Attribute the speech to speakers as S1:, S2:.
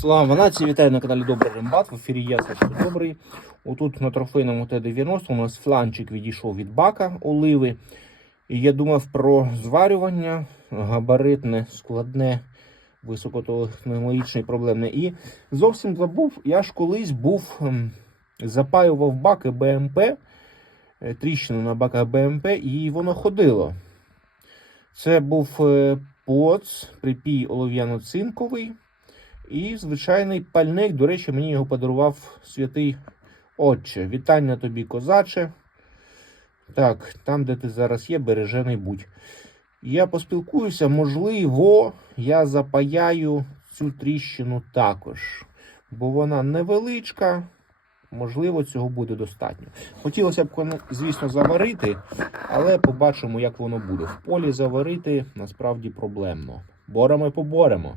S1: Слава нації, вітаю на каналі Добрий Рембат. В ефірі я Сашко Добрий. Отут на трофейному Т-90 у нас фланчик відійшов від бака оливи. І я думав про зварювання, габаритне, складне, високотехнологічне і проблемне. І зовсім забув, я ж колись був, ем, запаював баки БМП, е, тріщину на баках БМП, і воно ходило. Це був е, поц, припій олов'яно-цинковий. І звичайний пальник, до речі, мені його подарував святий Отче. Вітання тобі, козаче. Так, там, де ти зараз є, бережений будь. Я поспілкуюся, можливо, я запаяю цю тріщину також. Бо вона невеличка, можливо, цього буде достатньо. Хотілося б, звісно, заварити, але побачимо, як воно буде. В полі заварити насправді проблемно. Боремо поборемо.